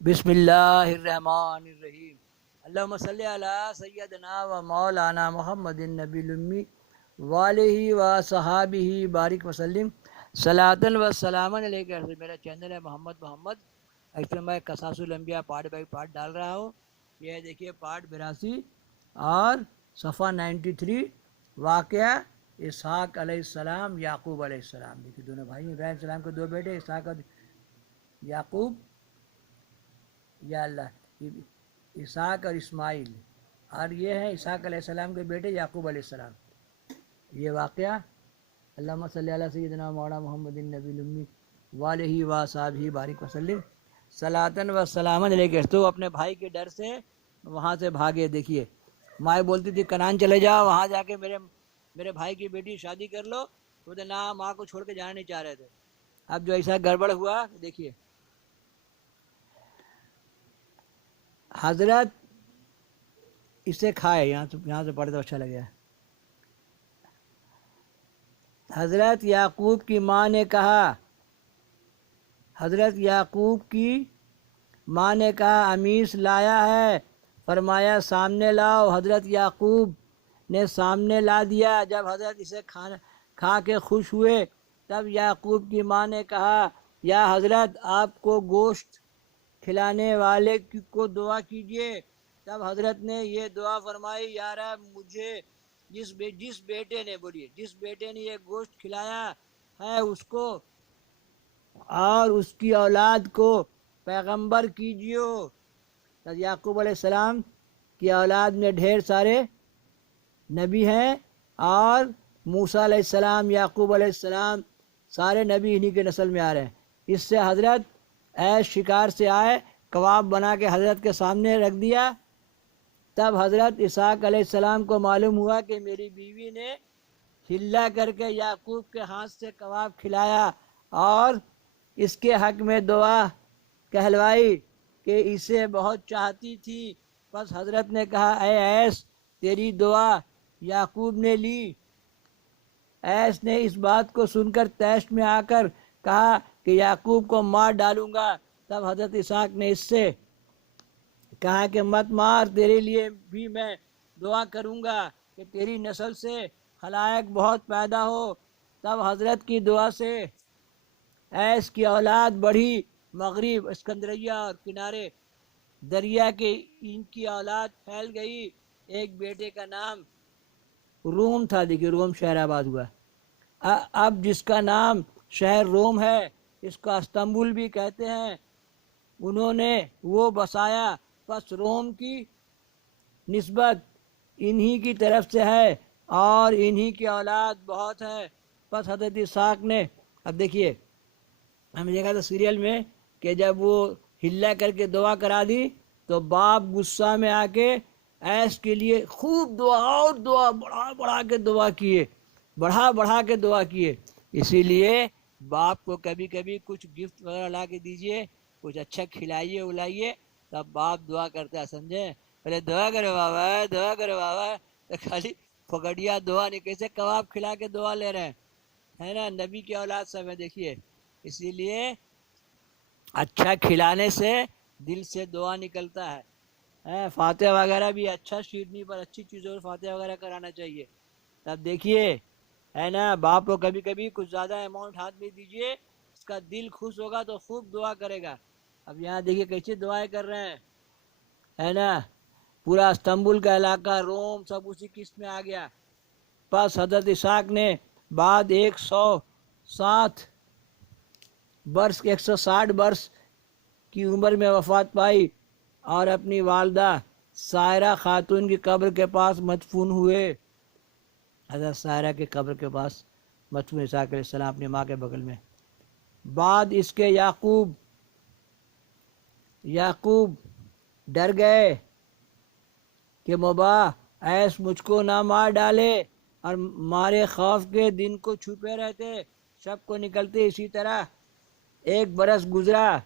بسم اللہ الرحمن الرحیم۔ اللہم صلی علی سیدنا و مولانا محمد النبی الامی والہ و صحابہ بارک وسلم صلاۃ و سلام علیکہ۔ میرا چینل ہے محمد اس میں قصاص الانبیاء پارٹ بائی پارٹ ڈال رہا ہوں۔ یہ دیکھیے پارٹ 82 اور صفحہ 93، واقعہ اسحاق علیہ السلام یعقوب علیہ السلام۔ دیکھیے دونوں بھائی ابراہیم علیہ السلام کے دو بیٹے اسحاق اور یعقوب، یا اللہ اسحاق اور اسماعیل، اور یہ ہے اسحاق علیہ السلام کے بیٹے یعقوب علیہ السلام۔ یہ واقعہ اللہم صلی علی سیدنا مولانا محمد النبی الامی والہ و صحابہ بارک وسلم صلاۃ و سلام علیکہ۔ تو اپنے بھائی کے ڈر سے وہاں سے بھاگے۔ دیکھیے مائیں بولتی تھی کنعان چلے جاؤ، وہاں جا کے میرے بھائی کی بیٹی شادی کر لو، تو نہ ماں کو چھوڑ کے جانا نہیں چاہ رہے تھے۔ اب جو ایسا گڑبڑ ہوا، دیکھیے حضرت اسے کھائے، یہاں سے پڑھے تو اچھا لگا۔ حضرت یعقوب کی ماں نے کہا، حضرت یعقوب کی ماں نے کہا امیس لایا ہے؟ فرمایا سامنے لاؤ۔ حضرت یعقوب نے سامنے لا دیا۔ جب حضرت اسے کھا کے خوش ہوئے، تب یعقوب کی ماں نے کہا یا حضرت آپ کو گوشت کھلانے والے کو دعا کیجیے۔ تب حضرت نے یہ دعا فرمائی، یا رب مجھے جس بیٹے نے یہ گوشت کھلایا ہے اس کو اور اس کی اولاد کو پیغمبر کیجیو۔ یعقوب علیہ السلام کی اولاد میں ڈھیر سارے نبی ہیں، اور موسیٰ علیہ السلام، یعقوب علیہ السلام، سارے نبی انہی کے نسل میں آ رہے ہیں۔ اس سے حضرت شکار سے آئے، کباب بنا کے حضرت کے سامنے رکھ دیا۔ تب حضرت اسحاق علیہ السلام کو معلوم ہوا کہ میری بیوی نے ہلا کر کے یعقوب کے ہاتھ سے کباب کھلایا اور اس کے حق میں دعا کہلوائی کہ اسے بہت چاہتی تھی۔ بس حضرت نے کہا اے ایس، تیری دعا یعقوب نے لی۔ ایس نے اس بات کو سن کر طیش میں آ کر کہا کہ یعقوب کو مار ڈالوں گا۔ تب حضرت اسحاق نے اس سے کہا کہ مت مار، تیرے لیے بھی میں دعا کروں گا کہ تیری نسل سے خلائق بہت پیدا ہو۔ تب حضرت کی دعا سے ایس کی اولاد بڑھی، مغرب اسکندریہ اور کنارے دریا کے ان کی اولاد پھیل گئی۔ ایک بیٹے کا نام روم تھا۔ دیکھیے روم شہر آباد ہوا، اب جس کا نام شہر روم ہے، اس کا استنبول بھی کہتے ہیں، انہوں نے وہ بسایا۔ پس روم کی نسبت انہی کی طرف سے ہے اور انہی کی اولاد بہت ہے۔ پس حضرت اسحاق نے، اب دیکھیے ہم نے دیکھا تھا سیریل میں کہ جب وہ ہلا کر کے دعا کرا دی تو باپ غصہ میں آ کے ایس کے لیے خوب دعا اور دعا بڑھا کے دعا کیے۔ اسی لیے باپ کو کبھی کبھی کچھ گفٹ وغیرہ لا کے دیجئے، کچھ اچھا کھلائیے اولائیے، تب باپ دعا کرتا ہے، سمجھیں؟ پہلے دعا کرے بابا تو خالی پھگڑیا دعا نہیں، کیسے کباب کھلا کے دعا لے رہے ہیں، ہے نا؟ نبی کی اولاد سب ہے، دیکھیے۔ اسی لیے اچھا کھلانے سے دل سے دعا نکلتا ہے۔ فاتحہ وغیرہ بھی اچھا شیرنی پر اچھی چیزوں پر فاتحہ وغیرہ کرانا چاہیے۔ تب دیکھیے، ہے نا، باپ کو کبھی کبھی کچھ زیادہ اماؤنٹ ہاتھ میں دیجئے، اس کا دل خوش ہوگا تو خوب دعا کرے گا۔ اب یہاں دیکھیے کیسی دعائیں کر رہے ہیں، ہے نا؟ پورا استنبول کا علاقہ، روم، سب اسی قسط میں آ گیا۔ پس حضرت اسحاق نے بعد 160 برس کی عمر میں وفات پائی اور اپنی والدہ سائرہ خاتون کی قبر کے پاس مدفون ہوئے۔ حضرت سائرہ کی قبر کے پاس مدفون اسحاق علیہ السلام اپنی ماں کے بغل میں۔ بعد اس کے یعقوب ڈر گئے کہ مباح ایس مجھ کو نہ مار ڈالے، اور مارے خوف کے دن کو چھپے رہتے، شب کو نکلتے۔ اسی طرح 1 برس گزرا۔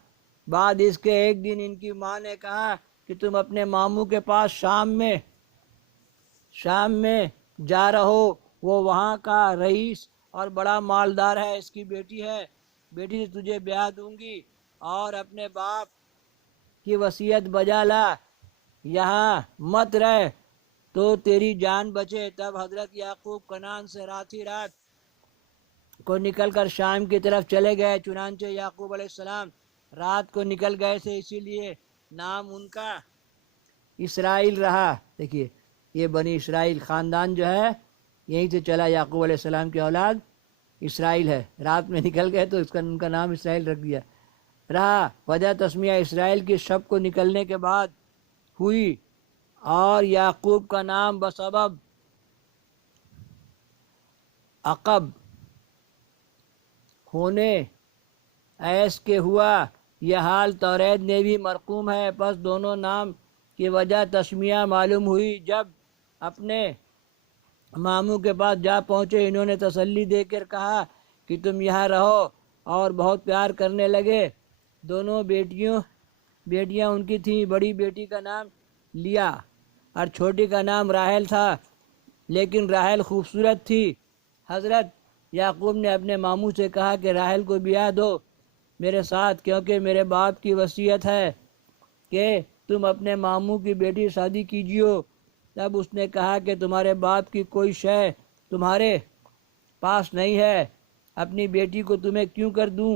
بعد اس کے ایک دن ان کی ماں نے کہا کہ تم اپنے ماموں کے پاس شام میں جا رہو، وہ وہاں کا رئیس اور بڑا مالدار ہے، اس کی بیٹی سے تجھے بیاہ دوں گی، اور اپنے باپ کی وصیت بجا لا، یہاں مت رہ تو تیری جان بچے۔ تب حضرت یعقوب کنعان سے رات ہی رات کو نکل کر شام کی طرف چلے گئے۔ چنانچہ یعقوب علیہ السلام رات کو نکل گئے تھے، اسی لیے نام ان کا اسرائیل رہا۔ دیکھیے یہ بنی اسرائیل خاندان جو ہے یہیں سے چلا، یعقوب علیہ السلام کی اولاد اسرائیل ہے، رات میں نکل گئے تو ان کا نام اسرائیل رکھ دیا رہا۔ وجہ تسمیہ اسرائیل کی شب کو نکلنے کے بعد ہوئی، اور یعقوب کا نام بسبب عقب ہونے ایس کے ہوا۔ یہ حال توریت میں بھی مرقوم ہے۔ پس دونوں نام کی وجہ تسمیہ معلوم ہوئی۔ جب اپنے ماموں کے پاس جا پہنچے، انہوں نے تسلی دے کر کہا کہ تم یہاں رہو، اور بہت پیار کرنے لگے۔ دونوں بیٹیاں ان کی تھیں۔ بڑی بیٹی کا نام لیا اور چھوٹی کا نام راحیل تھا، لیکن راحیل خوبصورت تھی۔ حضرت یعقوب نے اپنے ماموں سے کہا کہ راحیل کو بیاہ دو میرے ساتھ، کیونکہ میرے باپ کی وصیت ہے کہ تم اپنے ماموں کی بیٹی شادی کیجیو۔ تب اس نے کہا کہ تمہارے باپ کی کوئی شے تمہارے پاس نہیں ہے، اپنی بیٹی کو تمہیں کیوں کر دوں؟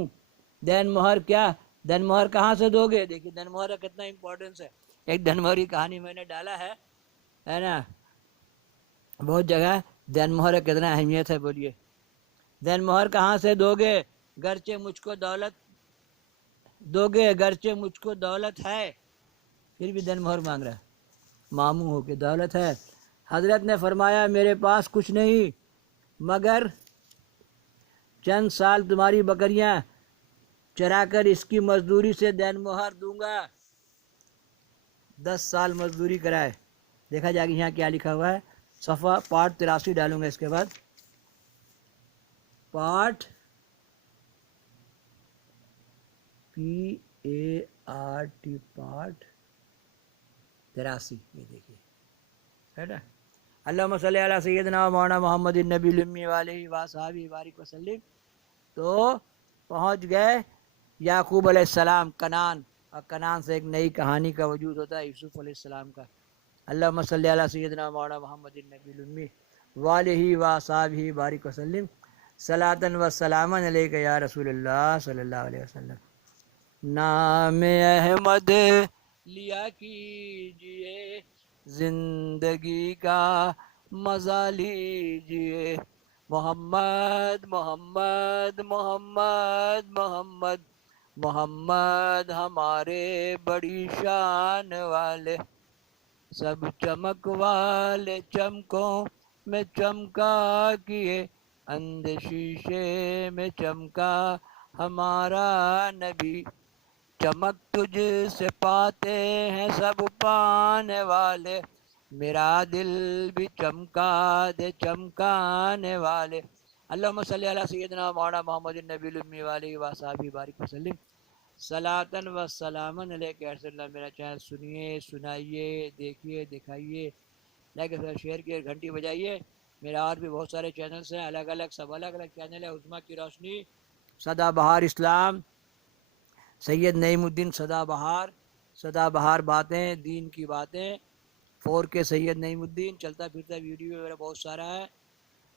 دین مہر کیا؟ دین مہر کہاں سے دو گے؟ دیکھیے دین مہر کا کتنا امپورٹنس ہے۔ ایک دین مہر کی کہانی میں نے ڈالا ہے نا، بہت جگہ دین مہر کا کتنا اہمیت ہے، بولیے دین مہر کہاں سے دو گے؟ گرچہ مجھ کو دولت دو گے، گرچہ مجھ کو دولت ہے، پھر بھی دین مہر مانگ رہا ہے، ماموں ہو کے دولت ہے۔ حضرت نے فرمایا میرے پاس کچھ نہیں مگر چند سال تمہاری بکریاں چرا کر اس کی مزدوری سے دین مہر دوں گا۔ 10 سال مزدوری کرائے۔ دیکھا جائے گا یہاں کیا لکھا ہوا ہے، صفحہ پارٹ 83 ڈالوں گا اس کے بعد، پارٹ PART پارٹ 83، یہ دیکھیے ہے نا۔ اللہم صلی علی سیدنا و مولانا محمد النبی الامی علیہ وصحبہ بارک وسلم۔ تو پہنچ گئے یعقوب علیہ السلام کنعان، اور کنعان سے ایک نئی کہانی کا وجود ہوتا ہے، یوسف علیہ السلام کا۔ اللہم صلی علی سیدنا و مولانا محمد النبی الامی علیہ وصحبہ بارک وسلم، صلاۃ و سلاما علیک یا رسول اللہ صلی اللہ علیہ وسلم۔ نام احمد لیا کیجئے، زندگی کا مزہ لیجئے، محمد محمد محمد محمد محمد ہمارے بڑی شان والے، سب چمک والے چمکوں میں چمکا کیے، اندھ شیشے میں چمکا ہمارا نبی، چمک تجھ سے پاتے ہیں سب پانے والے، میرا دل بھی چمکا دے چمکانے والے۔ اللہم صلی علی سیدنا مولانا محمد النبی الامی علیہ وصحبہ بارک وسلم، صلاۃ و سلاما علیک یا رسول اللہ۔ میرا چینل سنیے، سنائیے، دیکھیے، دکھائیے، لائک شیئر کیے، گھنٹی بجائیے۔ میرا اور بھی بہت سارے چینلز ہیں، الگ الگ، سب الگ الگ چینل ہے۔ عظمیٰ کی روشنی، سدا بہار اسلام، سید نعیم الدین سدا بہار باتیں، دین کی باتیں، 4K سید نعیم الدین، چلتا پھرتا ویڈیو وغیرہ بہت سارا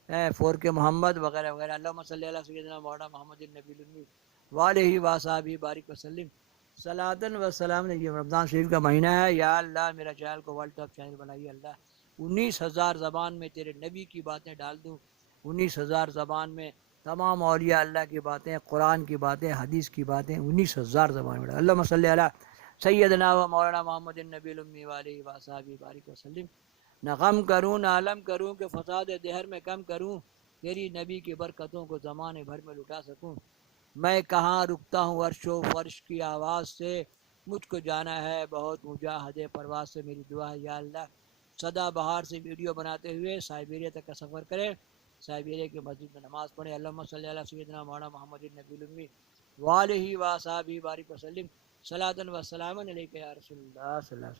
ہے، 4K محمد وغیرہ وغیرہ۔ اللہم صلی علی سیدنا مولانا محمد النبی الامی وآلہ وصحبہ بارک وسلم، صلاۃ و سلام۔ یہ رمضان شریف کا مہینہ ہے، یا اللہ میرا چینل کو ورلڈ ٹاپ چینل بنائیے اللہ، 19,000 زبان میں تیرے نبی کی باتیں ڈال دوں، 19,000 زبان میں تمام اولیاء اللہ کی باتیں، قرآن کی باتیں، حدیث کی باتیں، 19,000 زبان میں ڈال۔ اللہم صلی علی سیدنا و مولانا محمد النبی الامی وآلہ وصحبہ بارک وسلم۔ نہ غم کروں نہ علم کروں کہ فساد دہر میں کم کروں، تیری نبی کی برکتوں کو زمانے بھر میں لٹا سکوں، میں کہاں رکتا ہوں عرش و فرش کی آواز سے، مجھ کو جانا ہے بہت مجاہد پرواز سے، میری دعا ہے یا اللہ سدا بہار سے ویڈیو بناتے ہوئے سائبیریا تک کا سفر کرے، سائبیریا کی مسجد میں نماز پڑھے۔ اللہم صلی علی سیدنا مولانا محمد النبی الامی وآلہ وصحبہ بارک وسلم، صلاۃ و سلاما علیک یا رسول اللہ صلی اللہ علیہ وسلم۔